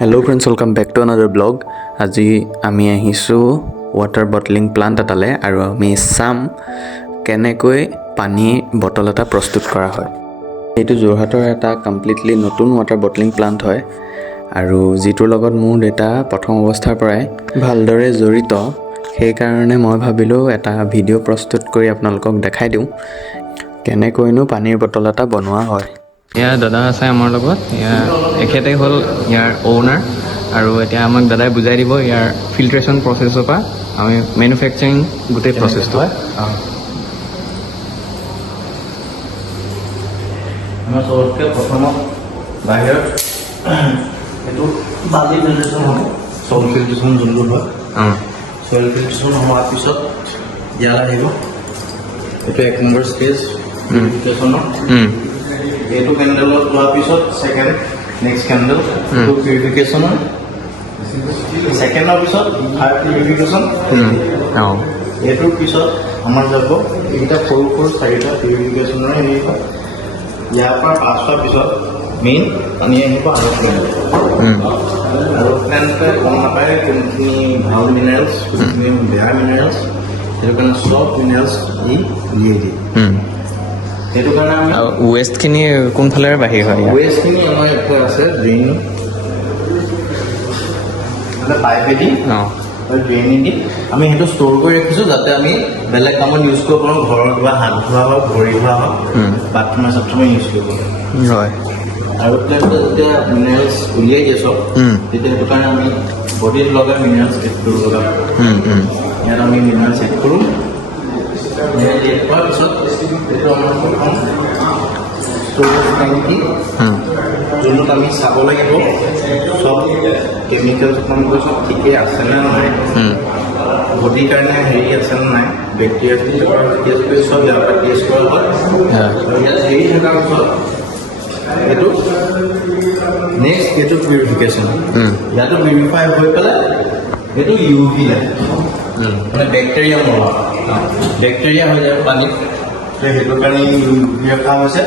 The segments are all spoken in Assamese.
Hello' friends, welcome back to another blog. আজি আমি আহিছোঁ ৱাটাৰ বটলিং প্লাণ্ট এটালৈ আৰু আমি চাম কেনেকৈ পানীৰ বটল এটা প্ৰস্তুত কৰা হয়। এইটো যোৰহাটৰ এটা কমপ্লিটলি নতুন ৱাটাৰ বটলিং প্লাণ্ট হয় আৰু যিটোৰ লগত মোৰ দেউতা প্ৰথম অৱস্থাৰ পৰাই ভালদৰে জড়িত। সেইকাৰণে মই ভাবিলোঁ এটা ভিডিঅ' প্ৰস্তুত কৰি আপোনালোকক দেখাই দিওঁ কেনেকৈনো পানীৰ বটল এটা বনোৱা হয়। এয়া দাদা আছে আমাৰ লগত, এখেতেই হ'ল ইয়াৰ অ'নাৰ আৰু এতিয়া আমাক দাদাই বুজাই দিব ইয়াৰ ফিল্ট্ৰেশ্যন প্ৰচেছৰ পৰা আমি মেনুফেকচাৰিং গোটেই প্ৰচেছটো হয়। আমাৰ চবতকৈ প্ৰথমত বাহিৰত এইটো বালি ফিল্ট্ৰেশ্যন হ'ব, চইল ফিল্ট্ৰেশ্যন যোনটো হয়। চইল ফিল্ট্ৰেশ্যন হোৱাৰ পিছত ইয়াত আহিব এইটো 1 নম্বৰ ষ্টেজ পিউৰিফিকেশ্যনৰ। এইটো কেণ্ডেলত লোৱাৰ পিছত নেক্সট কেণ্ডেল এইটো পিউৰিফিকেশ্যনৰ, ছেকেণ্ডৰ পিছত থাৰ্ড পিউৰিফিকেশ্যন। এইটোৰ পিছত আমাৰ যাব এইকেইটা সৰু সৰু 4টা পিউৰিফিকেশ্যনৰ হেৰিব। ইয়াৰ পৰা পাছ হোৱাৰ পিছত মেইন পানী আহিব আৰু প্লেণ্টে গম নাপায় কোনখিনি ভাল মিনাৰেলছ, কোনখিনি বেয়া মিনাৰেলছ, সেইটো কাৰণে চব মিনাৰেলছ ই উলিয়াই দিয়ে। সেইটো কাৰণে আমি ৱেষ্টখিনি কোনফালে বাহিৰ হয়? ৱেষ্টখিনি আমাৰ ইয়াতে আছে ড্ৰেইন, পাইপেদি ড্ৰেইনেদি আমি সেইটো ষ্ট'ৰ কৰি ৰাখিছোঁ যাতে আমি বেলেগ কামত ইউজ কৰিব পাৰোঁ। ঘৰৰ কিবা হাত ধোৱা হওক, ভৰি ধোৱা হওক, বাথৰুমে চাথৰুমে ইউজ কৰিব পাৰোঁ। হয়। আৰু প্লেণ্টে যেতিয়া মিনাৰেলছ উলিয়াই দিয়ে চব, তেতিয়া সেইটো কাৰণে আমি বডিত লগাই মিনাৰেলছ এড কৰিব লগা হয়। ইয়াত আমি মিনাৰেলছ এড কৰোঁ। এড কৰাৰ পিছত এইটো আমাৰ প্ৰথম ষ্ট'ৰেজ টেংকি, যোনটোত আমি চাব লাগিব চব কেমিকেলছ আপোনালোকৰ চব ঠিকেই আছেনে নাই, বডিৰ কাৰণে হেৰি আছেনে নাই, বেক্টেৰিয়া চব ইয়াৰ পৰা টেষ্ট কৰা হয়। আৰু ইয়াত হেৰি থকাৰ পিছত এইটো নেক্সট এইটো পিউৰিফিকেশ্যন, ইয়াতো পিউৰিফাই হৈ পেলাই এইটো UV লাগে, মানে বেক্টেৰিয়া মৰা, বেক্টেৰিয়া হৈ যায় পানীত। সেইটো কাৰণে UV ৰখা হৈছে।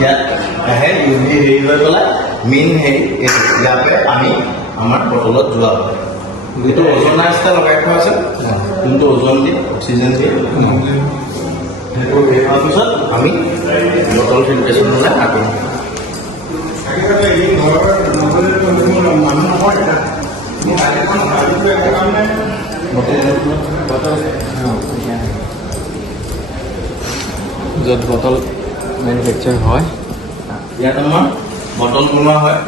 ইয়াত আহে UV হেৰি হৈ পেলাই মেইন হেৰি ইয়াৰ পৰা পানী আমাৰ বটলত যোৱা হয়। এইটো অজনাইজ এটা লগাই থোৱা আছে, যোনটো ওজন দিয়ে, অক্সিজেন দিয়ে। সেইটো হেৰি হোৱাৰ পিছত আমি বটল ফিল্ট্ৰেশ্যনলৈ আগবাঢ়ো। য'ত বটল মেনুফেকচাৰ হয়, ইয়াত আমাৰ বটল বনোৱা হয়।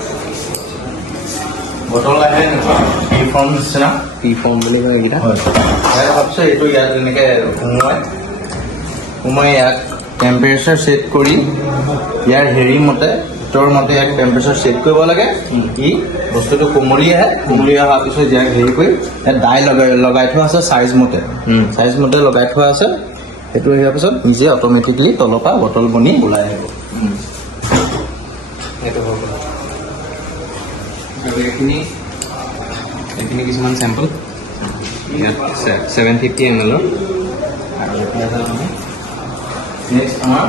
বটল আহে এনেকুৱা পি ফৰ্ম নিচিনা, পি ফৰ্ম বুলি কয় এইকেইটা। হয়। ইয়াৰ ভাবিছে এইটো ইয়াত এনেকৈ সোমোৱাই ইয়াক টেম্পাৰেচাৰ ছেট কৰি ইয়াৰ হেৰি মতে ভিতৰ মতে ইয়াক টেম্পাৰেচাৰ ছেট কৰিব লাগে। ই বস্তুটো কোমলি আহে, কোমলি অহাৰ পিছত ইয়াক হেৰি কৰি ইয়াত ডাই লগাই থোৱা আছে চাইজ মতে লগাই থোৱা আছে। সেইটো হোৱাৰ পিছত নিজে অট'মেটিকলি তলৰ পৰা বটল বনি ওলাই আহিব। সেইটো হ'ব। আৰু এইখিনি কিছুমান চেম্পল ইয়াত 750 ml আৰু নেক্সট আমাৰ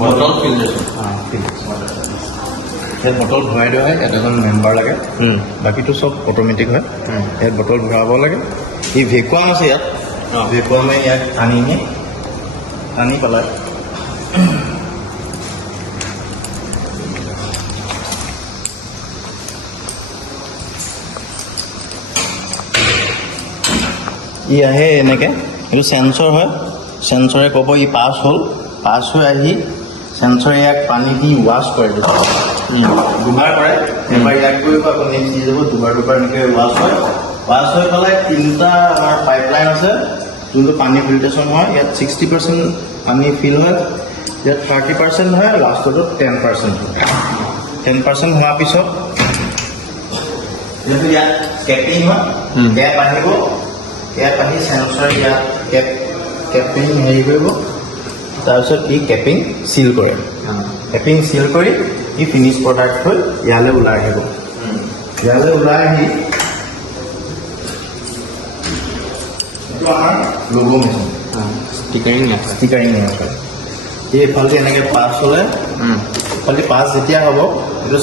বটল ফিল্টাৰেশ্যন। ইয়াত বটল ভৰাই দিয়া হয়, ইয়াত এজন মেম্বাৰ লাগে, বাকীটো চব অট'মেটিক হয়। ইয়াত বটল ভৰাব লাগে। ই ভেকুৱাম আছে ইয়াত, ভেকুৱামে ইয়াক টানি পেলাই ই আহে এনেকৈ। এইটো চেঞ্চৰ হয়, চেঞ্চৰে ক'ব ই পাছ হ'ল, পাছ হৈ আহি চেঞ্চৰে ইয়াক পানী দি ৱাছ কৰে। দুবাৰ কৰে, এবাৰ ইয়াক কৰিব আকৌ নেক্সট দি যাব, দুবাৰ এনেকৈ ৱাছ হয়। ৱাছ হৈ পেলাই 3টা আমাৰ পাইপলাইন আছে, যোনটো পানী ফিল্ট্ৰেশ্যন হয়। ইয়াত 60% পানী ফিল হয়, ইয়াত 30% হয়, লাষ্টতো 10% হয়। 10% হোৱাৰ পিছত যিহেতু ইয়াত কেপিং হয়, কেপ আহিব, কেপ আহি চেঞ্চৰ ইয়াত কেপিং হেৰি কৰিব, তাৰপিছত ই কেপিং চিল কৰে। কেপিং চিল কৰি ই ফিনিছ প্ৰডাক্ট হৈ ইয়ালৈ ওলাই আহিব। ইয়ালৈ ওলাই আহি এইটো আমাৰ লোগো মেচিন, ষ্টিকাৰিং হয়। এই এইফালে এনেকৈ পাছ হ'লে খালি পাছ যেতিয়া হ'ব এইটো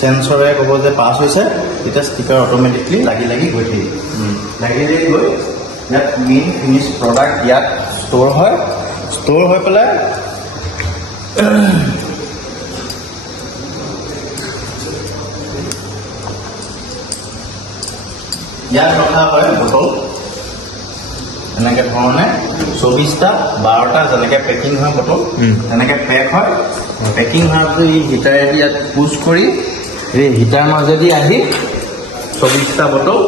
চেঞ্চৰে ক'ব যে পাছ হৈছে, তেতিয়া ষ্টিকাৰ অট'মেটিকলি লাগি গৈ থাকিব। লাগি গৈ ইয়াত মেইন ফিনিছ প্ৰডাক্ট ইয়াত ষ্ট'ৰ হয়। ষ্ট'ৰ হৈ পেলাই ইয়াত ৰখা হয় বটল। এনেকৈ ধৰণে 24টা 12টা যেনেকৈ পেকিং হয় বটল, তেনেকৈ পেক হয়। পেকিং হোৱাৰ পিছত এই হিটাৰেদি ইয়াত পুছ কৰি এই হিটাৰ মাজেদি আহি 24টা বটল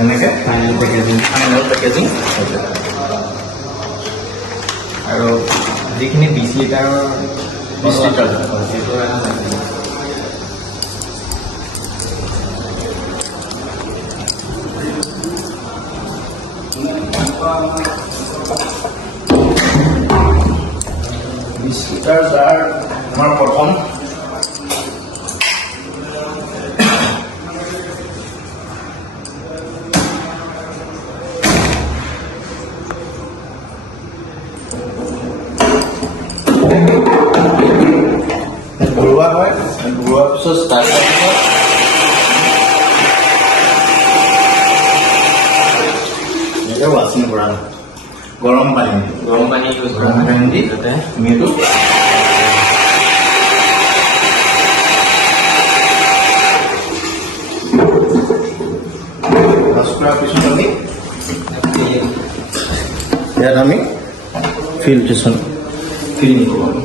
এনেকৈ ফাইনেল পেকেজিং হৈছে। আৰু যিখিনি 20 লিটাৰৰ 20 লিটাৰ সেইটো লিটাৰ জাৰ আমাৰ প্ৰথম ঘৰুৱা হয়। ঘৰুৱাৰ পিছত ষ্টাৰ্ট ৱাচিং কৰা গৰম পানী ইউজ কৰা গৰম পানী দি যাতে আমি এইটো ৱাছ কৰাৰ পিছত আমি ইয়াত আমি ফিল্ট্ৰেশ্যন ক্লিন কৰোঁ।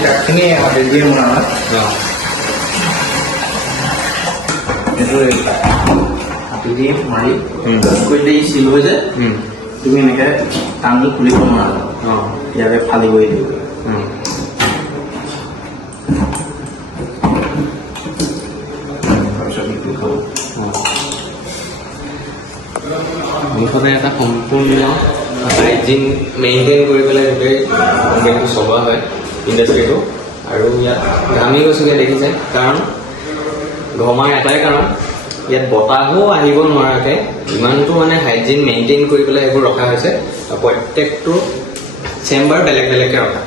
কেটখিনি হাতেদি মৰা হয়। এইটো হাতেদি মাৰি কৰিলে ই চিল হৈ যায়। তুমি এনেকৈ টানটো খুলিব নোৱাৰা, ইয়াৰে ফালি গৈ দিব। তাৰপিছত বিক্ৰী কৰোঁ। মুঠতে এটা সম্পূৰ্ণ হাইজিন মেইনটেইন কৰি পেলাই গোটেই গেমটো চলোৱা হয় ইণ্ডাষ্ট্ৰিটো। আৰু ইয়াত ঘামি গৈছোগৈ দেখিছে, কাৰণ ঘমাৰ এটাই কাৰণ ইয়াত বতাহো আহিব নোৱাৰাকৈ ইমানটো মানে হাইজিন মেইনটেইন কৰি পেলাই এইবোৰ ৰখা হৈছে। আৰু প্ৰত্যেকটো চেম্বাৰ বেলেগ বেলেগকৈ ৰখা,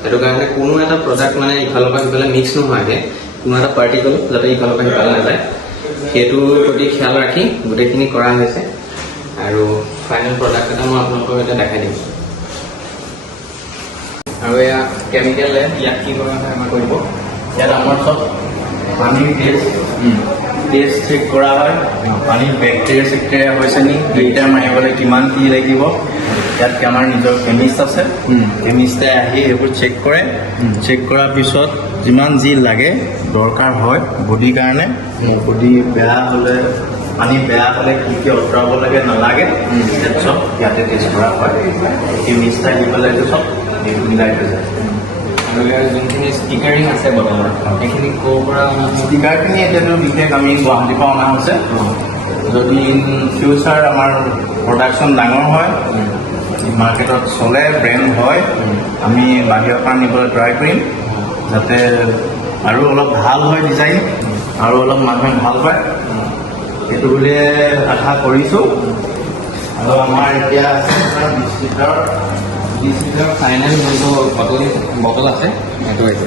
সেইটো কাৰণে কোনো এটা প্ৰডাক্ট মানে ইফালৰ পৰা সিফালে মিক্স নোহোৱাকৈ, কোনো এটা পাৰ্টিকল যাতে ইফালৰ পৰা সিফালে নাযায়, সেইটোৰ প্ৰতি খেয়াল ৰাখি গোটেইখিনি কৰা হৈছে। আৰু ফাইনেল প্ৰডাক্ট এটা মই আপোনালোকক এতিয়া দেখাই দিম। আৰু এয়া কেমিকেল লেব, ইয়াত কি কৰা হয় আমাৰ কৰিব। ইয়াত আমাৰ চব পানীৰ টেষ্ট চেক কৰা হয়। পানীত বেক্টেৰিয়া হৈছে নি, লিটাৰ মাৰিবলৈ কিমান কি লাগিব। ইয়াত আমাৰ নিজৰ কেমিষ্ট আছে, কেমিষ্টে আহি এইবোৰ চেক কৰে। চেক কৰাৰ পিছত যিমান যি লাগে দৰকাৰ হয় বডিৰ কাৰণে, বডি বেয়া হ'লে, পানী বেয়া হ'লে কি কি আঁতৰাব লাগে নালাগে, ইয়াত চব ইয়াতে টেষ্ট কৰা হয়। কেমিষ্ট আহি পেলাই এইটো চব মিলাই থৈ যায়। আৰু ইয়াৰ যোনখিনি ষ্টিকাৰিং আছে বটলৰ, সেইখিনি ক'ৰ পৰা ষ্টিকাৰখিনি এতিয়াতো বিশেষ আমি গুৱাহাটীৰ পৰা অনা হৈছে। যদি ইন ফিউচাৰ আমাৰ প্ৰডাকশ্যন ডাঙৰ হয়, মাৰ্কেটত চলে, ব্ৰেণ্ড হয়, আমি বাহিৰৰ পৰা নিবলৈ ট্ৰাই কৰিম, যাতে আৰু অলপ ভাল হয় ডিজাইন, আৰু অলপ মানুহে ভাল পায়, সেইটো বুলিয়ে আশা কৰিছোঁ। আৰু আমাৰ এতিয়া 20 লিটাৰ ফাইনেল যোনটো বটল আছে সেইটো হৈছে।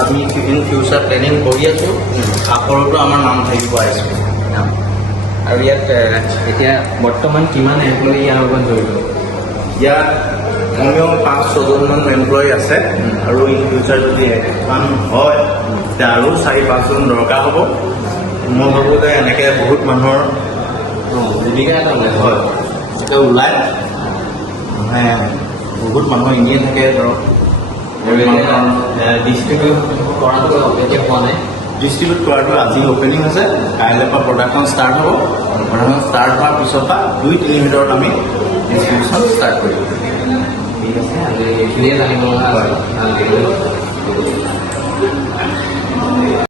আমি ইন ফিউচাৰ প্লেনিং কৰি আছোঁ, কাপোৰতো আমাৰ নাম থাকিব আহিছোঁ। আৰু ইয়াত এতিয়া বৰ্তমান কিমান এমপ্লয়ী ইয়াৰ লগত জড়িত? ইয়াত কমেও 5-6জনমান এমপ্লয়ী আছে, আৰু ইন ফিউচাৰ যদি এক্সপাণ্ড হয় তেতিয়া আৰু 4-5জন দৰকাৰ হ'ব। মই ভাবোঁ যে এনেকৈ বহুত মানুহৰ জীৱিকা এটা ওলাই হয় এতিয়া ওলায়, মানে বহুত মানুহ এনেই থাকে ধৰক। ডিষ্ট্ৰিবিউট কৰাটো এতিয়া হোৱা নাই। ডিষ্ট্ৰিবিউট কৰাটো আজি অপেনিং হৈছে, কাইলৈ পৰা প্ৰডাকশ্যন ষ্টাৰ্ট হ'ব। প্ৰডাকশ্যন ষ্টাৰ্ট হোৱাৰ পিছৰ পৰা 2-3 ভিতৰত আমি ডিষ্ট্ৰিবিউশ্যন ষ্টাৰ্ট কৰিম। ঠিক আছে, আজি এইখিনিয়ে জানিব লগা হয়।